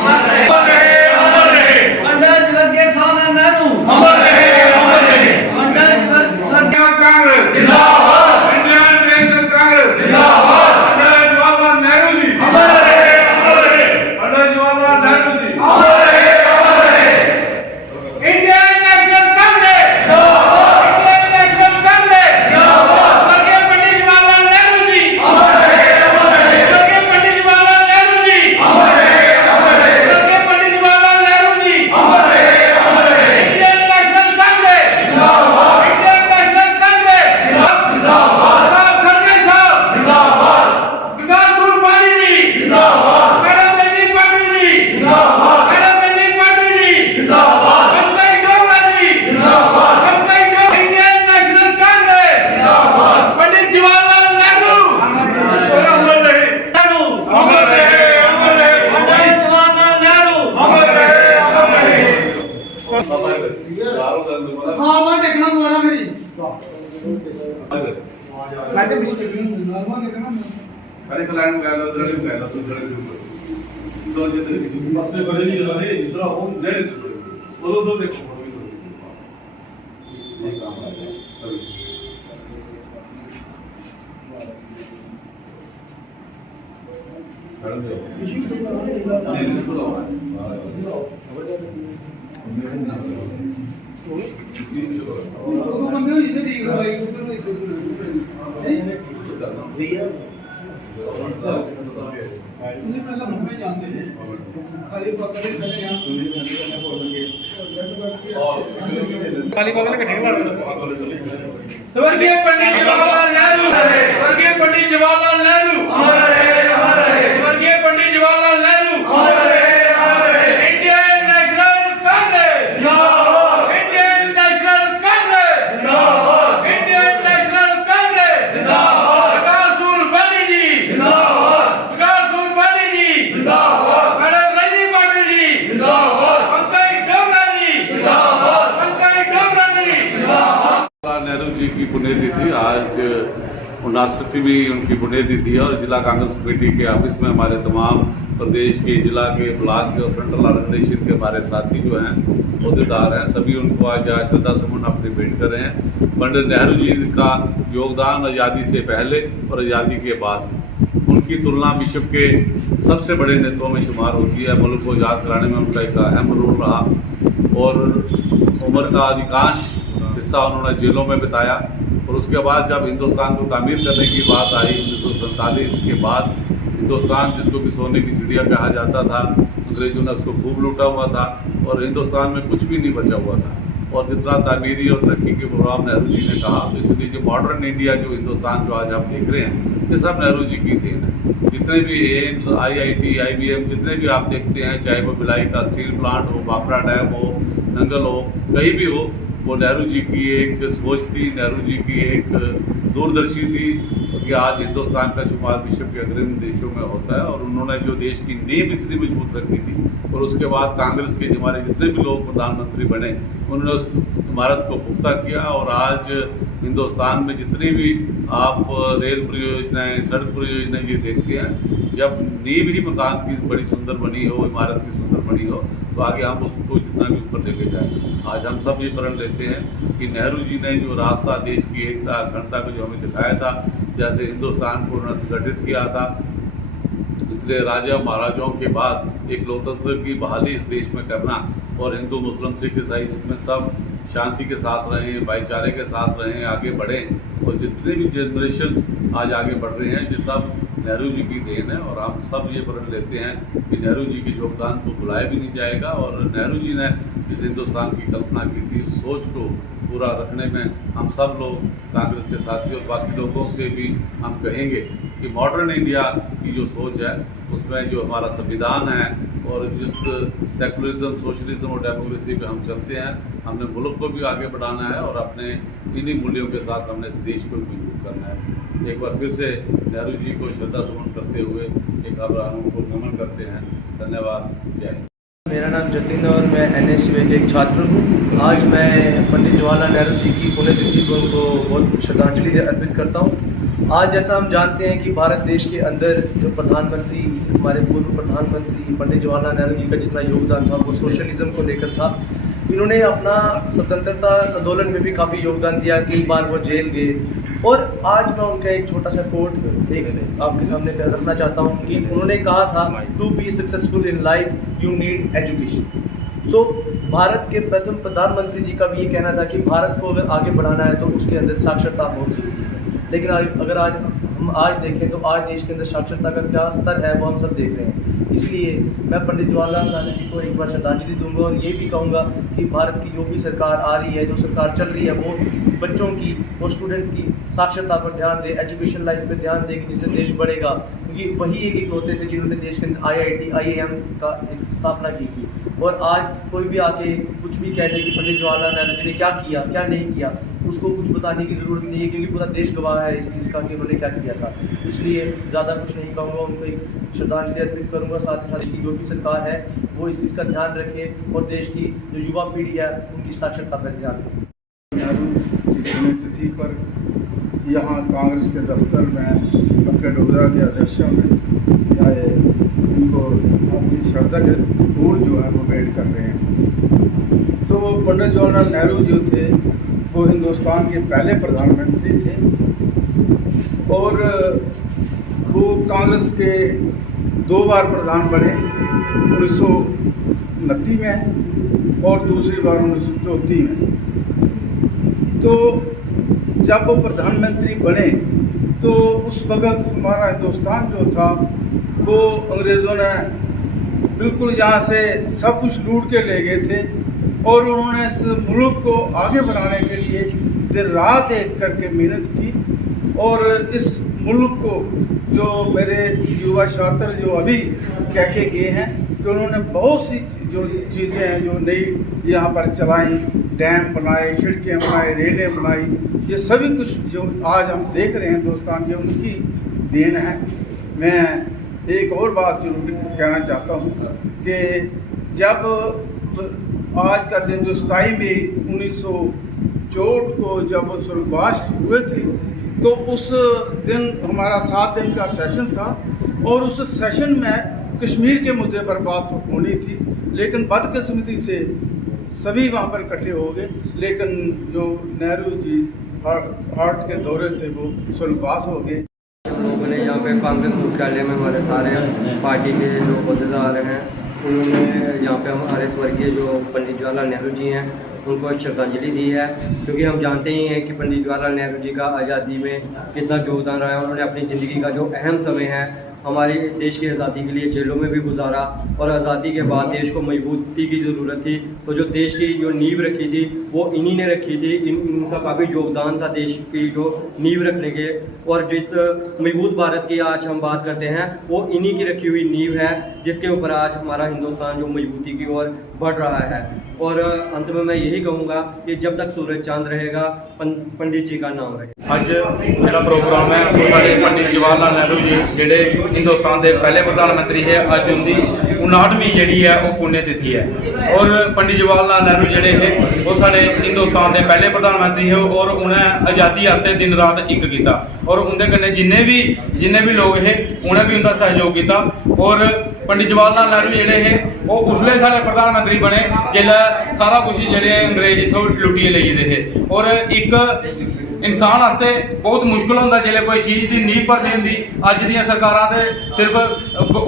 अमर रहे, अमर रहे, अमर रहे। पंडित जवाहरलाल जवाहरलाल नेहरू अमर रहे, अमर रहे। पंडित सरकार कांग्रेस जिंदाबाद, इंडियन नेशनल कांग्रेस जिंदाबाद। पंडित जवाहरलाल नेहरू जी अमर रहे, अमर रहे। पंडित जवाहरलाल नेहरू जी अमर रहे, अमर रहे। इंडियन नेशनल कांग्रेस जिंदाबाद, इंडियन नेशनल कांग्रेस जिंदाबाद। स्वर्गीय पंडित जवाहरलाल नेहरू जी अमर रहे, अमर रहे। स्वर्गीय पंडित जवाहरलाल नेहरू जी अमर रहे, अमर रहे। स्वर्गीय पंडित जवाहरलाल नेहरू जी अमर रहे, अमर रहे। इंडियन नेशनल कांग्रेस जिंदाबाद, इंडियन नेशनल कांग्रेस जिंदाबाद। खड़गे साहब जिंदाबाद, विकास उर्वाणी जी जिंदाबाद, मैडम रंजीत पाटिल जी जिंदाबाद, मैडम रंजीत पाटिल जी जिंदाबाद, पंकज डोगरा जी जिंदाबाद, पंकज डोगरा। इंडियन नेशनल कांग्रेस जिंदाबाद, पंडित जवाहरलाल नेहरू अमर रहे, नेहरू अमर रहे, अमर रहे। पंडित जवाहरलाल नेहरू अमर रहे, अमर रहे। सामान देखना दोबारा मेरी मैं तो मिस्टेक नहीं नॉर्मल देखना अरे क्लाइंट गया लो दरड़ी गया लो दो जते बस से बड़े नहीं रहे इधर आओ ले दो देखो ये काम है कर दो नहीं इसको लो दो बंदे इधर देख रहा है उधर भैया उन्हें पहला मुंबई जानते हैं खाली पकड़े खड़े यहाँ खाली पकड़ के ठेका स्वर्गीय पंडित जवाहरलाल नेहरू स्वर्गीय पंडित जवाहरलाल नेहरू अमर रहे, अमर रहे। स्वर्गीय पंडित जवाहरलाल नेहरू अमर रहे, अमर रहे। इंडियन नेशनल कांग्रेस जिंदाबाद, इंडियन नेशनल कांग्रेस जिंदाबाद, इंडियन नेशनल कांग्रेस जिंदाबाद। विकास उर्वाणी जी जिंदाबाद, विकास उर्वाणी जी जिंदाबाद, मैडम रंजीत पाटिल जी जिंदाबाद, पंकज डोगरा जी जिंदाबाद, पंकज डोगरा जी जिंदाबाद। नेहरू जी की पुण्यतिथि आज 59वीं उनकी पुण्यतिथि है और जिला कांग्रेस कमेटी के ऑफिस में हमारे तमाम प्रदेश के जिला के ब्लॉक के और फ्रंटल ऑर्गेनाइजेशन के हमारे साथी जो हैं अहदेदार हैं सभी उनको आज श्रद्धा सुमन अपनी भेंट कर रहे हैं। पंडित नेहरू जी का योगदान आज़ादी से पहले और आज़ादी के बाद उनकी तुलना विश्व के सबसे बड़े नेताओं में शुमार होती है। मुल्क को आज़ाद कराने में उनका एक अहम रोल रहा और उम्र का अधिकांश हिस्सा उन्होंने जेलों में बिताया और उसके बाद जब हिंदुस्तान को तामीर करने की बात आई 1947 के बाद हिंदुस्तान जिसको कि सोने की चिड़िया कहा जाता था अंग्रेजों ने उसको खूब लूटा हुआ था और हिंदुस्तान में कुछ भी नहीं बचा हुआ था और जितना तामीरी और तरक्की के प्रोग्राम नेहरू जी ने कहा तो इसलिए जो मॉडर्न इंडिया जो हिंदुस्तान जो आज आप देख रहे हैं ये सब नेहरू जी की देन है। जितने भी एम्स IIT IBM जितने भी आप देखते हैं चाहे वो भिलाई का स्टील प्लांट हो बाफरा डैम हो नंगल हो कहीं भी हो वो नेहरू जी की एक सोच थी, नेहरू जी की एक दूरदर्शी थी कि आज हिंदुस्तान का शुमार विश्व के अग्रणी देशों में होता है और उन्होंने जो देश की नींव इतनी मजबूत रखी थी और उसके बाद कांग्रेस के हमारे जितने भी लोग प्रधानमंत्री बने उन्होंने उस इमारत को पुख्ता किया और आज हिंदुस्तान में जितनी भी आप रेल परियोजनाएं सड़क परियोजनाएं ये देखते हैं जब नींव ही मकान की बड़ी सुंदर बनी हो इमारत की सुंदर बनी हो तो आगे हम उसको जितना भी ऊपर लेके जाए। आज हम सब ये प्रण लेते हैं कि नेहरू जी ने जो रास्ता देश की एकता अखंडता में जो हमें दिखाया था जैसे हिंदुस्तान को उन्होंने संगठित किया था इतने राजा महाराजाओं के बाद एक लोकतंत्र की बहाली इस देश में करना और हिंदू मुस्लिम सिख ईसाई जिसमें सब शांति के साथ रहें भाईचारे के साथ रहें आगे बढ़ें और जितने भी जनरेशन्स आज आगे बढ़ रहे हैं ये सब नेहरू जी की देन है और हम सब ये प्रण लेते हैं कि नेहरू जी के योगदान को भुलाया भी नहीं जाएगा और नेहरू जी ने जिस हिंदुस्तान की कल्पना की थी उस सोच को पूरा रखने में हम सब लोग कांग्रेस के साथी और बाकी लोगों से भी हम कहेंगे कि मॉडर्न इंडिया की जो सोच है उसमें जो हमारा संविधान है और जिस सेकुलरिज्म सोशलिज्म और डेमोक्रेसी पे हम चलते हैं हमने मुल्क को भी आगे बढ़ाना है और अपने इन्हीं मूल्यों के साथ हमने इस देश को भी मजबूत करना है। एक बार फिर से नेहरू जी को श्रद्धा सुमन करते हुए एक अब हम उनको नमन करते हैं। धन्यवाद। जय हिंद। मेरा नाम जतिन और मैं NS में एक छात्र हूँ। आज मैं पंडित जवाहरलाल नेहरू जी की पुण्यतिथि को उनको बहुत श्रद्धांजलि अर्पित करता हूँ। आज जैसा हम जानते हैं कि भारत देश के अंदर जो प्रधानमंत्री हमारे पूर्व प्रधानमंत्री पंडित जवाहरलाल नेहरू जी का जितना योगदान था वो सोशलिज्म को लेकर था। इन्होंने अपना स्वतंत्रता आंदोलन में भी काफ़ी योगदान दिया, कई बार वो जेल गए। और आज मैं उनका एक छोटा सा कोट एक आपके सामने रखना चाहता हूँ कि उन्होंने कहा था, to be successful in life you need education. So Bharat के प्रथम प्रधानमंत्री जी का भी ये कहना था कि भारत को अगर आगे बढ़ाना है तो उसके अंदर साक्षरता बहुत ज़रूरी है। लेकिन अगर आज हम देखें तो आज देश के अंदर साक्षरता का क्या स्तर है वो हम सब देख रहे हैं। इसलिए मैं पंडित जवाहरलाल नेहरू जी को एक बार श्रद्धांजलि दूंगा और ये भी कहूँगा कि भारत की जो भी सरकार आ रही है, जो सरकार चल रही है, वो बच्चों की, वो स्टूडेंट की साक्षरता पर ध्यान दे, एजुकेशन लाइफ पर ध्यान दे, जिससे देश बढ़ेगा। क्योंकि वही एक होते थे जिन्होंने देश के अंदर IIT IIM का एक स्थापना की थी। और आज कोई भी आके कुछ भी कह दे कि पंडित जवाहरलाल नेहरू जी ने क्या किया क्या नहीं किया, उसको कुछ बताने की ज़रूरत नहीं है, क्योंकि पूरा देश गवाह है इस चीज़ का कि उन्होंने क्या किया था। इसलिए ज़्यादा कुछ नहीं कहूँगा, उनको एक श्रद्धांजलि अर्पित करूँगा। साथ ही साथ की जो भी सरकार है वो इस चीज़ का ध्यान रखे और देश की जो युवा पीढ़ी है उनकी साक्षरता पर ध्यान रखे। नेहरू की पुण्यतिथि पर यहाँ कांग्रेस के दफ्तर में पंकज डोगरा की अध्यक्षता में आए, उनको अपनी श्रद्धा के फूल जो है वो भेंट कर रहे हैं। तो पंडित जवाहरलाल नेहरू जो थे वो हिंदुस्तान के पहले प्रधानमंत्री थे और वो कांग्रेस के 2 बार प्रधान बने, 1929 में और दूसरी बार 1934 में। तो जब वो प्रधानमंत्री बने तो उस वक़्त हमारा हिंदुस्तान जो था वो अंग्रेज़ों ने बिल्कुल यहाँ से सब कुछ लूट के ले गए थे और उन्होंने इस मुल्क को आगे बढ़ाने के लिए दिन रात एक करके मेहनत की। और इस मुल्क को जो मेरे युवा छात्र जो अभी कह के गए हैं कि उन्होंने बहुत सी जो चीज़ें हैं जो नई यहाँ पर चलाई, डैम बनाए, सड़कें बनाए, रेलें बनाई, ये सभी कुछ जो आज हम देख रहे हैं हिंदुस्तान के, उनकी देन है। मैं एक और बात जरूर कहना चाहता हूँ कि जब आज का दिन जो 27 मई 1964 को जब स्वर्गवास हुए थे तो उस दिन हमारा 7 दिन का सेशन था और उस सेशन में कश्मीर के मुद्दे पर बात होनी थी, लेकिन बदकिस्मती से सभी वहाँ पर इकट्ठे हो गए। लेकिन जो नेहरू जी हार्ट के दौरे से वो स्वर्गवास हो गए। लोगों ने यहाँ पे कांग्रेस मुख्यालय में हमारे सारे पार्टी के जो अहदेदार हैं उन्होंने यहाँ पे हमारे स्वर्गीय जो पंडित जवाहरलाल नेहरू जी हैं उनको श्रद्धांजलि दी है। क्योंकि हम जानते ही हैं कि पंडित जवाहरलाल नेहरू जी का आज़ादी में कितना योगदान रहा है। उन्होंने अपनी ज़िंदगी का जो अहम समय है हमारे देश की आज़ादी के लिए जेलों में भी गुजारा और आज़ादी के बाद देश को मजबूती की ज़रूरत थी, तो जो देश की जो नींव रखी थी वो इन्हीं ने रखी थी। इनका काफ़ी योगदान था देश की जो नींव रखने के, और जिस मजबूत भारत की आज हम बात करते हैं वो इन्हीं की रखी हुई नींव है जिसके ऊपर आज हमारा हिंदुस्तान जो मजबूती की ओर बढ़ रहा है। और अंत में मैं यही कहूँगा कि जब तक सूरज चांद रहेगा पंडित जी का नाम रहेगा। ਅੱਜ ਜਿਹੜਾ ਪ੍ਰੋਗਰਾਮ ਹੈ ਉਹ ਸਾਡੇ ਪੰਡਿਤ ਜਵਾਹਰ ਲਾਲ ਨਹਿਰੂ ਜੀ ਜਿਹੜੇ ਹਿੰਦੁਸਤਾਨ ਦੇ ਪਹਿਲੇ ਪ੍ਰਧਾਨ ਮੰਤਰੀ ਹੈ, ਅੱਜ ਉਹਦੀ 59ਵੀਂ ਜਿਹੜੀ ਹੈ ਉਹ ਪੁण्य तिथि है। और पंडित जवाहर लाल नेहरू ਜਿਹੜੇ ਹੈ ਉਹ ਸਾਡੇ ਹਿੰਦੁਸਤਾਨ ਦੇ ਪਹਿਲੇ ਪ੍ਰਧਾਨ ਮੰਤਰੀ ਹੈ और उन्हें आज़ादी वास्ते दिन रात एक किया और उनके कन्नै जिन्ने भी लोग है उन्हें भी उनका सहयोग किया। और पंडित जवाहर लाल नेहरू ਜਿਹੜੇ है वो उसले साढ़े प्रधानमंत्री बने जिसलै सारा कुछ ਜਿਹੜੇ अंग्रेज इथों लुटिए ले गए थे। और एक इंसान वास्ते बहुत मुश्किल होता जिसले कोई चीज़ की नींव पर नहीं होंगी। अज दी सरकारां ते सिर्फ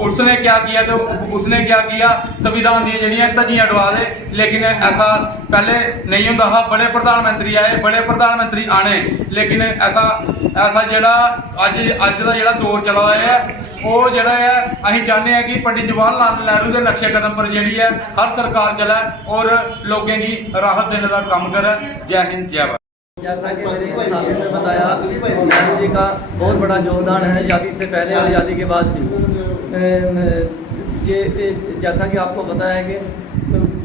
उसने क्या किया तो उसने क्या किया, संविधान दी जड़ियां धज्जियां डवा दे, लेकिन ऐसा पहले नहीं होंदा हा। बड़े प्रधानमंत्री आए, बड़े प्रधानमंत्री आने, लेकिन ऐसा जड़ा अज का जड़ा दौर चला है वो जड़ा है असीं चाहते हैं कि पंडित जवाहर लाल नेहरू के नक्शे कदम पर जी है हर सरकार चले और लोगों की राहत देने का काम करे। जय हिंद, जय भारत। जैसा कि मेरे साथी ने बताया, नेहरू जी का बहुत बड़ा योगदान है आज़ादी से पहले और आज़ादी के बाद भी। ये जैसा कि आपको पता है कि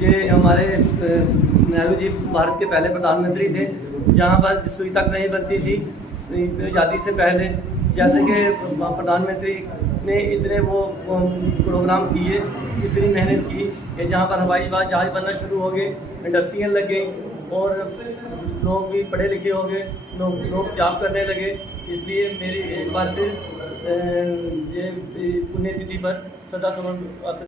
ये हमारे नेहरू जी भारत के पहले प्रधानमंत्री थे जहाँ पर सुई तक नहीं बनती थी आज़ादी से पहले। जैसे कि प्रधानमंत्री ने इतने वो प्रोग्राम किए, इतनी मेहनत की कि जहाँ पर हवाई जहाज बनना शुरू हो गए, इंडस्ट्रियाँ लग गई और लोग भी पढ़े लिखे हो गए, लोग जॉब करने लगे। इसलिए मेरी एक बार फिर ये पुण्यतिथि पर श्रद्धा सुमन